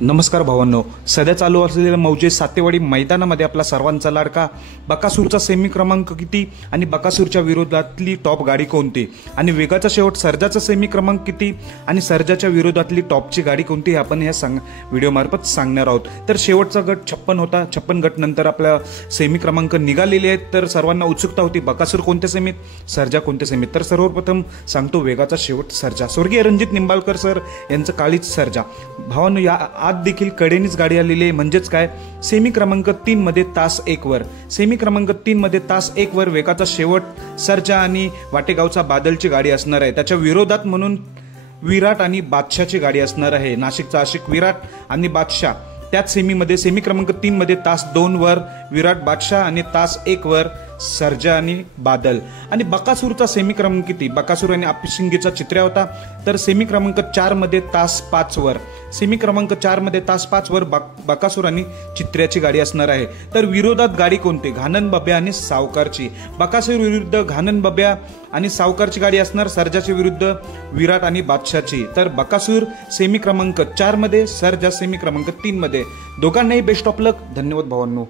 नमस्कार भावांनो, सध्या चालू असलेल्या मौजे सातेवाडी मैदानामध्ये आपला सर्वांचा लाडका बकासूरचा सेमी क्रमांक किती आणि बकासूरच्या विरोधातली टॉप गाडी कोणती आणि वेगाचा शेवट सर्जाचा सेमी क्रमांक किती आणि सर्जाच्या विरोधातली टॉपची गाडी कोणती हे आपण या व्हिडिओ मार्फत सांगणार आहोत। तर शेवटचा गट 56 होता। 56 गट नंतर आपला सेमी क्रमांक निघालेले आहेत। तर सर्वांना उत्सुकता होती बकासूर कोणत्या सेमीत, सर्जा कोणत्या सेमीत। तर सर्वप्रथम सांगतो वेगाचा शेवट सर्जा, स्वर्गीय रणजित निंबाळकर सर यांचं काळीच सर्जा। भावांनो, या आज देखील कडेनीच गाडी आलेली आहे, म्हणजेच काय सेमी क्रमांक 3 मध्ये तास 1 वर, सेमी क्रमांक 3 मध्ये तास 1 वर वेगाचा शेवट सर्जा आणि वाटेगावचा बादलची गाडी असणार आहे। त्याच्या विरोधात म्हणून विराट आणि बादशाहची गाडी असणार आहे। नाशिकचा आशिक विराट आणि बादशाह त्याच सेमीमध्ये सेमी क्रमांक 3 मध्ये तास 2 वर विराट बादशाह आणि तास 1 वर सर्जा आणि बादल। आणि बकासूरचा सेमी क्रमांक किती, बकासूर आणि आपिसिंगीचा चित्र्या होता। तर सेमी क्रमांक 4 मध्ये तास 5 वर, सेमी क्रमांक 4 मध्ये तास 5 वर बकासूर आणि चित्र्याची गाडी असणार आहे। तर विरोधात गाडी कोणती, घानन बब्या आणि सावकारची। बकासूर विरुद्ध घानन बब्या आणि सावकारची गाडी असणार, सर्जाच्या विरुद्ध विराट आणि बादशाहची। तर बकासूर सेमी क्रमांक 4 मध्ये, सर्जा सेमी क्रमांक 3 मध्ये। दोघांनाही बेस्ट ऑफ लक। धन्यवाद भावांनो।